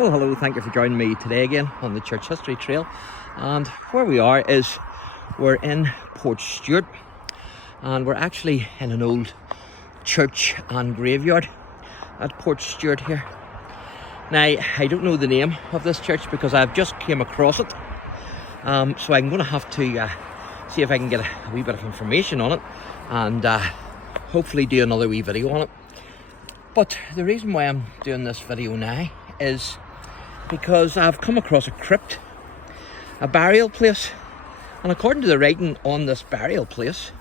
Well, hello, thank you for joining me today again on the Church History Trail. And where we are is we're in Portstewart, and we're actually in an old church and graveyard at Portstewart here. Now, I don't know the name of this church because I've just came across it, so I'm going to have to see if I can get a wee bit of information on it and hopefully do another wee video on it. But the reason why I'm doing this video now is because I've come across a crypt, a burial place, and according to the writing on this burial place,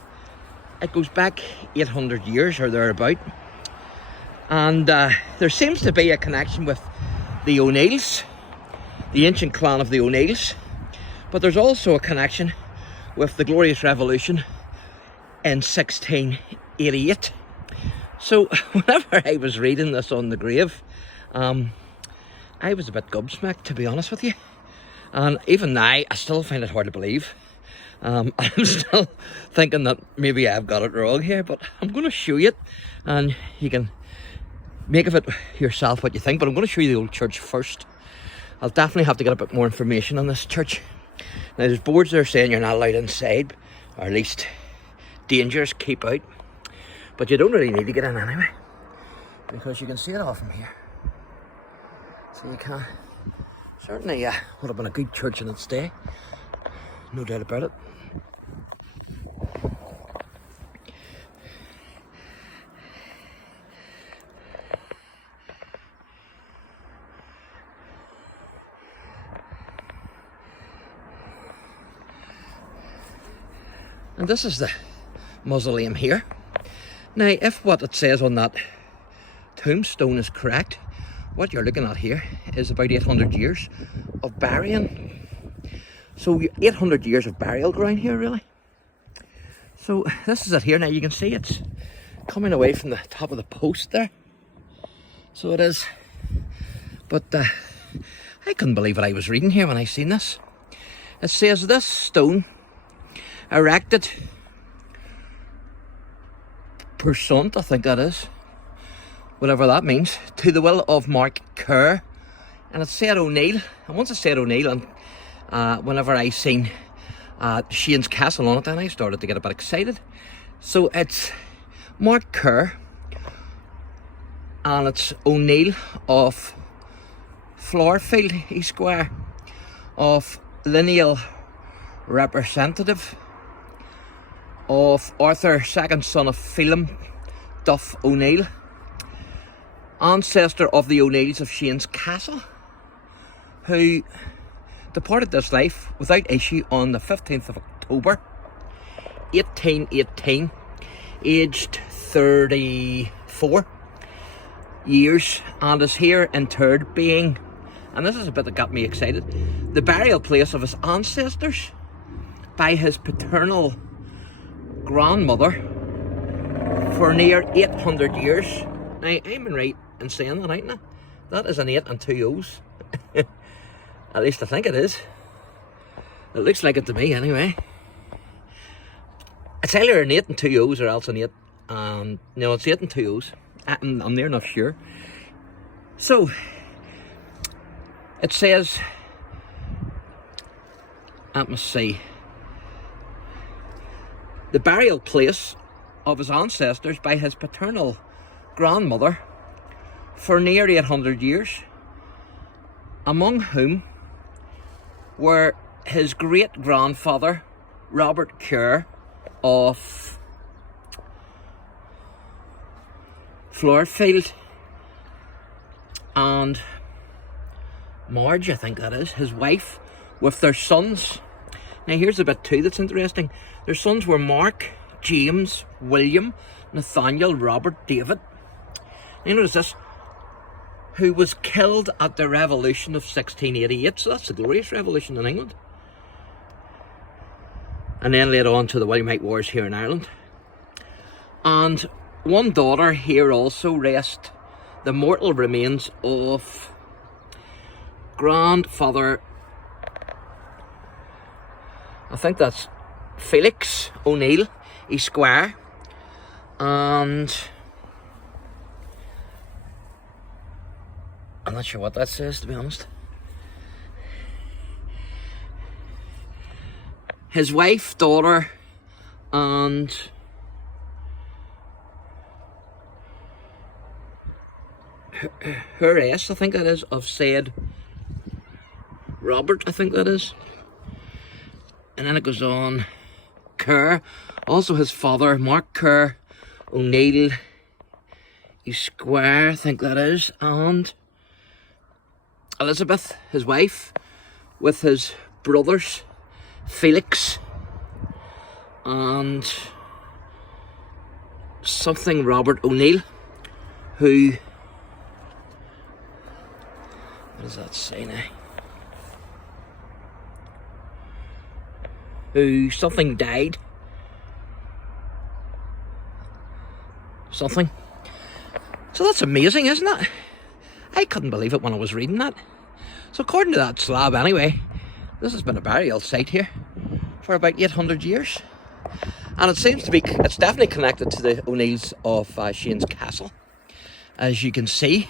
it goes back 800 years or thereabout. And there seems to be a connection with the ONeills, the ancient clan of the ONeills, but there's also a connection with the Glorious Revolution in 1688. So whenever I was reading this on the grave, I was a bit gobsmacked, to be honest with you. And even now, I still find it hard to believe. I'm still thinking that maybe I've got it wrong here, but I'm going to show you it, and you can make of it yourself what you think. But I'm going to show you the old church first. I'll definitely have to get a bit more information on this church. Now, there's boards there saying you're not allowed inside, or at least dangerous, keep out. But you don't really need to get in anyway, because you can see it all from here. So you can. Certainly would have been a good church in its day, no doubt about it. And this is the mausoleum here. Now, if what it says on that tombstone is correct, what you're looking at here is about 800 years of burying. So 800 years of burial ground here, really. So this is it here. Now you can see it's coming away from the top of the post there. So it is. But I couldn't believe what I was reading here when I seen this. It says this stone erected per sunt, I think that is, whatever that means, to the will of Mark Kerr. And it said ONeill, and once it said ONeill, and whenever I seen Shane's Castle on it, then I started to get a bit excited. So it's Mark Kerr, and it's ONeill of Floorfield Esquire, of lineal representative of Arthur, second son of Phelim Duff ONeill, ancestor of the ONeills of Shane's Castle, who departed this life without issue on the 15th of October 1818, aged 34 years, and is here interred being, and this is a bit that got me excited, the burial place of his ancestors by his paternal grandmother for near 800 years. Now, I'm right in saying that, ain't I? That is an 8 and 2 O's. At least I think it is. It looks like it to me, anyway. It's either an 8 and 2 O's or else an 8. No, it's 8 and 2 O's. I'm near enough sure. So, it says, let me see, the burial place of his ancestors by his paternal grandmother for near 800 years, among whom were his great-grandfather Robert Kerr of Floorfield, and Marge, I think that is, his wife, with their sons. Now here's a bit too that's interesting. Their sons were Mark, James, William, Nathaniel, Robert, David. Now notice this, who was killed at the Revolution of 1688. So that's the Glorious Revolution in England. And then later on to the Williamite Wars here in Ireland. And one daughter here also rest the mortal remains of grandfather, I think that's Felix ONeill Esquire, and I'm not sure what that says, to be honest. His wife, daughter, and YRS, I think that is, of said Robert, I think that is. And then it goes on, Kerr, also his father, Mark Kerr, ONeill, Square, I think that is, and Elizabeth, his wife, with his brothers, Felix, and something Robert ONeill, who, what does that say now? Who something died. Something. So that's amazing, isn't it? I couldn't believe it when I was reading that. So according to that slab anyway, this has been a burial site here for about 800 years. And it seems to be, it's definitely connected to the ONeills of Shane's Castle. As you can see,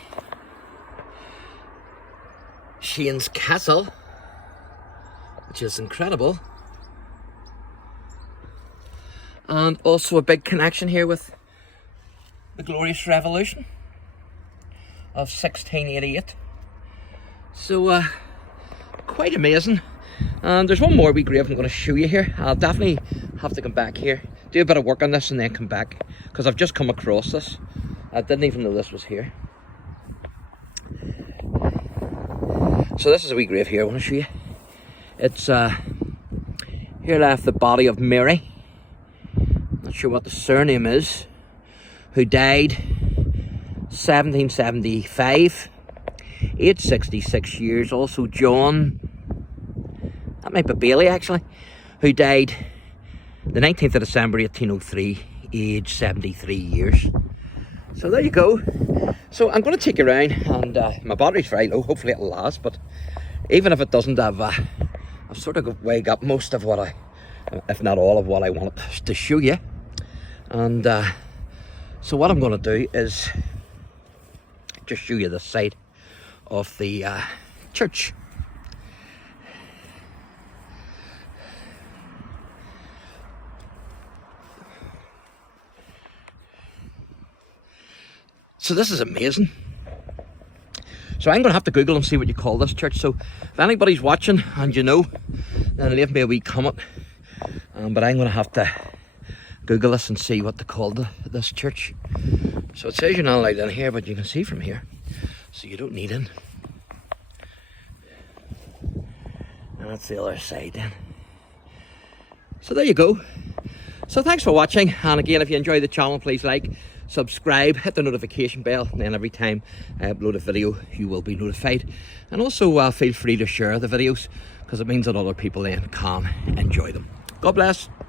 Shane's Castle, which is incredible. And also a big connection here with the Glorious Revolution of 1688. So quite amazing. And there's one more wee grave I'm going to show you here. I'll definitely have to come back here, do a bit of work on this and then come back, because I've just come across this. I didn't even know this was here. So this is a wee grave here I want to show you. It's here left the body of Mary, not sure what the surname is, who died 1775, aged 66 years. Also John, that might be Bailey actually, who died the 19th of December 1803, aged 73 years. So there you go. So I'm going to take you around, and my battery's very low, hopefully it'll last, but even if it doesn't, I've sort of weighed up most of what if not all of what I wanted to show you. And so what I'm going to do is just show you the site of the church. So this is amazing. So I'm going to have to Google and see what you call this church. So if anybody's watching and you know, then leave me a wee comment. But I'm going to have to Google this and see what they called this church. So it says you're not allowed in here, but you can see from here. So you don't need in. And that's the other side then. So there you go. So thanks for watching. And again, if you enjoy the channel, please like, subscribe, hit the notification bell, and then every time I upload a video you will be notified. And also feel free to share the videos, because it means that other people then can enjoy them. God bless.